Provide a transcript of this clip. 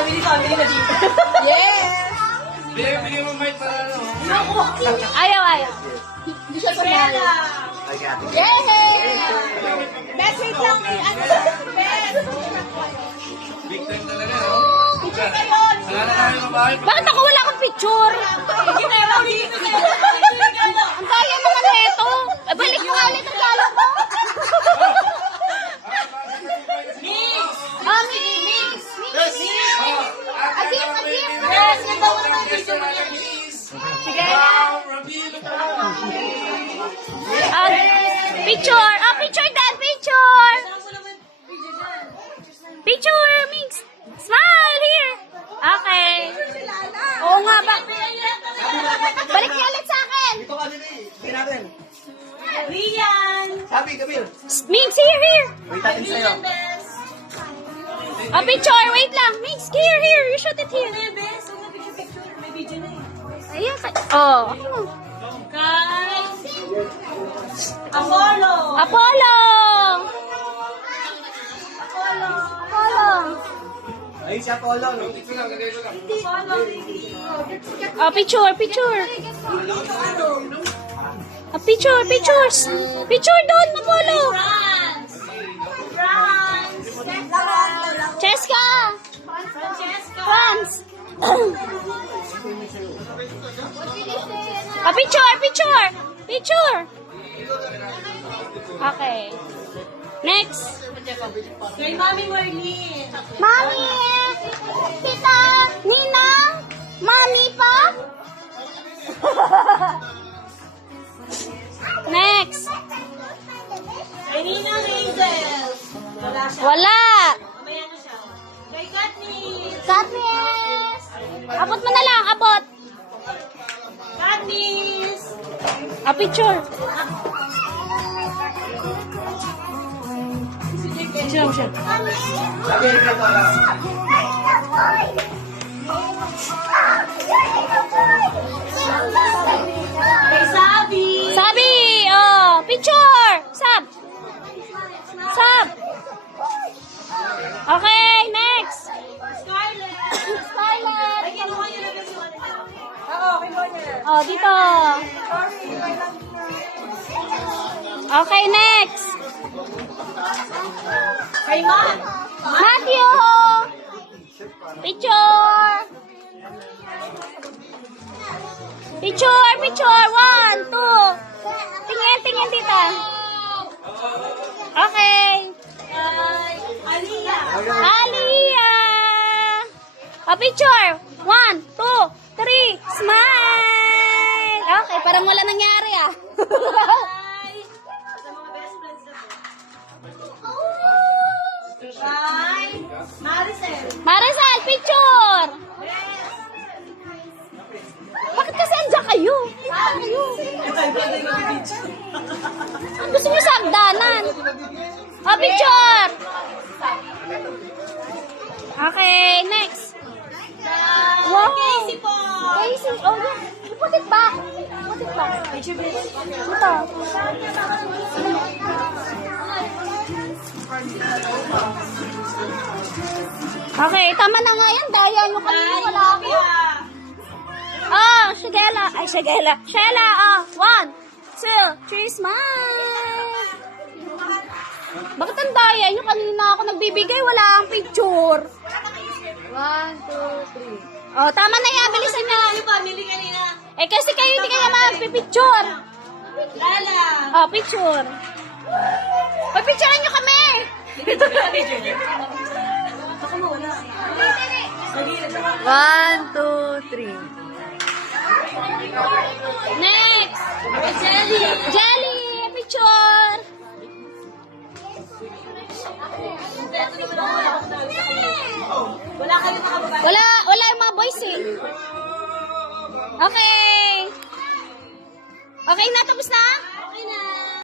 family na dito. Yes! Bigyan mo mic para ano. Ayaw. Hindi siya panalo. Yay! Best wait lang may ano. Best! Big time talaga, no? Picture kayo! Wala na kami mabahay. Bakit ako wala akong picture? Hindi tayo dito. Ang kaya naman ito. Balik mo nga ulit ang galang mo. Mix! Mix. Agip. Yes! Ganda mo naman yung video mo yan. Sige. Ramil. Picture. Picture dad. Picture. Picture, Mix. Smile here. Okay. Oo nga ba? Balik niya ulit sa akin. Ito ka nila eh. Tingnan natin. Rian! Sabi, Camille. Mix, here. Wait natin sa'yo. Picture. Wait lang. Mix, here. You shoot it here. Best! Huwag na picture. May video na eh. Ayan. Oh. Guys! Apollo! Apollo. Ay, si Apollo. No? Apollo, really. Picture. Pictures. Picture doon, Apollo. France! Cheska. Francesca! France. Picture. Okay. Next. Kay Mami Marlene! Mami. Tita. Nina. Mami pa. Next. Kay Nina Hazel! Wala siya. Wala. Mamaya na siya. Kay Katniss! Katniss. Abot mo na lang. Abot. Katniss! Picture. Sabi, ito lang. Kay Sabi! Sabi. Picture. Sab. Okay, next. Scarlett! Scarlett. Ay, kinuha niyo na ba si Oo, kinuha niya na. Dito. Okay, next. Kay Matt! Matthew. Picture. Picture. 1, 2. Tingin tita. Okay. Kay Aliyah! Aliyah. Picture. 1, 2, 3. Smile. Okay, parang wala nangyari ah. Kay... Sa mga best friends na po. Kay... Maricel! Maricel, picture. Bakit kasi andyan kayo? Ang gusto niyo sa hagdanan? Picture. Okay, next. Wow. Casey po! Casey, yeah. Put it back. Ito. Okay, tama na nga yan. Daya nyo kami. Kay Wala ako. Olivia! Shagela. Shela, 1, 2, 3, smile. Bakit ang daya nyo? Kanina ako nagbibigay. Wala ang picture. 1, 2, 3. Tama na yan. Bilisan nyo. Yung family kanina. Kasi kayo hindi kayo magpipicture. Lala! Picture. Picturean nyo kami. Baka mawala. 1, 2, 3. Next. Jelly! Jelly. Picture. Wala kayo nakababae. Wala yung mga boys eh. Okay. Okay na, tapos na?